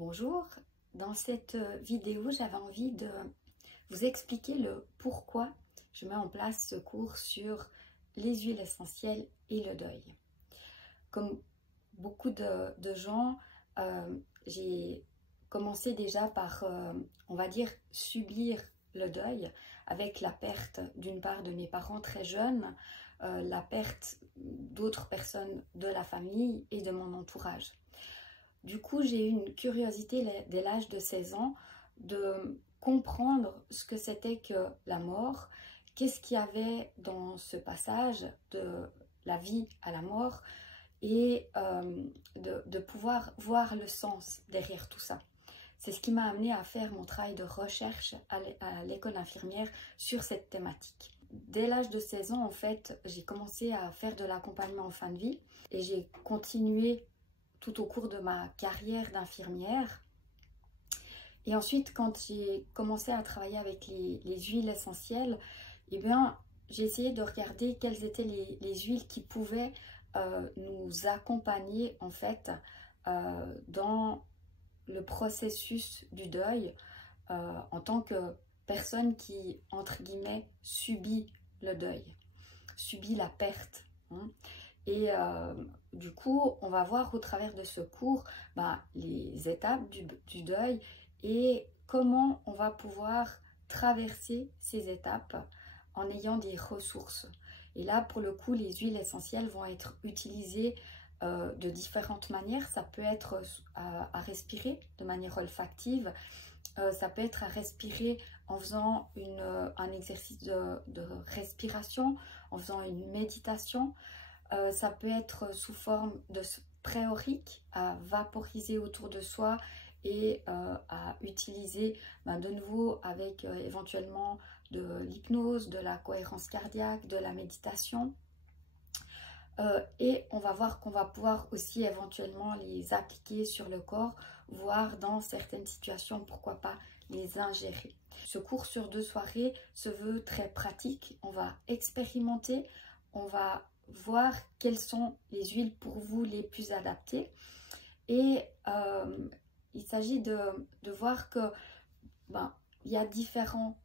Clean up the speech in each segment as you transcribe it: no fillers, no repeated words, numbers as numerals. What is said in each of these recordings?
Bonjour, dans cette vidéo j'avais envie de vous expliquer le pourquoi je mets en place ce cours sur les huiles essentielles et le deuil. Comme beaucoup de gens, j'ai commencé déjà par, on va dire, subir le deuil avec la perte d'une part de mes parents très jeunes, la perte d'autres personnes de la famille et de mon entourage. Du coup, j'ai eu une curiosité dès l'âge de 16 ans de comprendre ce que c'était que la mort, qu'est-ce qu'il y avait dans ce passage de la vie à la mort et de pouvoir voir le sens derrière tout ça. C'est ce qui m'a amené à faire mon travail de recherche à l'école infirmière sur cette thématique. Dès l'âge de 16 ans, en fait, j'ai commencé à faire de l'accompagnement en fin de vie et j'ai continué tout au cours de ma carrière d'infirmière. Et ensuite, quand j'ai commencé à travailler avec les huiles essentielles, eh bien, j'ai essayé de regarder quelles étaient les huiles qui pouvaient nous accompagner en fait dans le processus du deuil en tant que personne qui, entre guillemets, subit le deuil, subit la perte. Et du coup, on va voir au travers de ce cours les étapes du deuil et comment on va pouvoir traverser ces étapes en ayant des ressources. Et là, pour le coup, les huiles essentielles vont être utilisées de différentes manières. Ça peut être à respirer de manière olfactive, ça peut être à respirer en faisant un exercice de respiration, en faisant une méditation. Ça peut être sous forme de spray aurique à vaporiser autour de soi et à utiliser de nouveau avec éventuellement de l'hypnose, de la cohérence cardiaque, de la méditation. Et on va voir qu'on va pouvoir aussi éventuellement les appliquer sur le corps, voire dans certaines situations, pourquoi pas les ingérer. Ce cours sur 2 soirées se veut très pratique. On va expérimenter, on va voir quelles sont les huiles pour vous les plus adaptées. Et il s'agit de voir que il y a différentes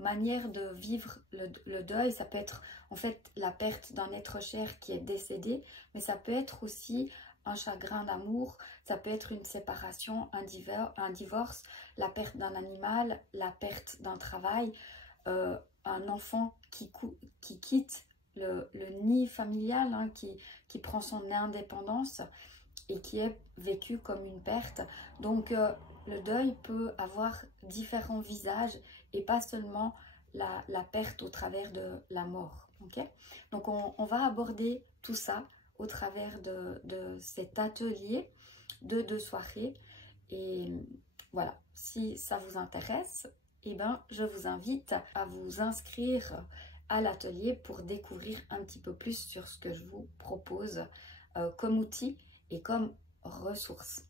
manières de vivre le deuil. Ça peut être en fait la perte d'un être cher qui est décédé, mais ça peut être aussi un chagrin d'amour, ça peut être une séparation, un divorce, la perte d'un animal, la perte d'un travail, un enfant qui quitte le nid familial, qui prend son indépendance et qui est vécu comme une perte. Donc le deuil peut avoir différents visages et pas seulement la perte au travers de la mort. Okay? Donc on va aborder tout ça au travers de cet atelier de 2 soirées. Et voilà, si ça vous intéresse, eh ben, je vous invite à vous inscrire à l'atelier pour découvrir un petit peu plus sur ce que je vous propose comme outil et comme ressources.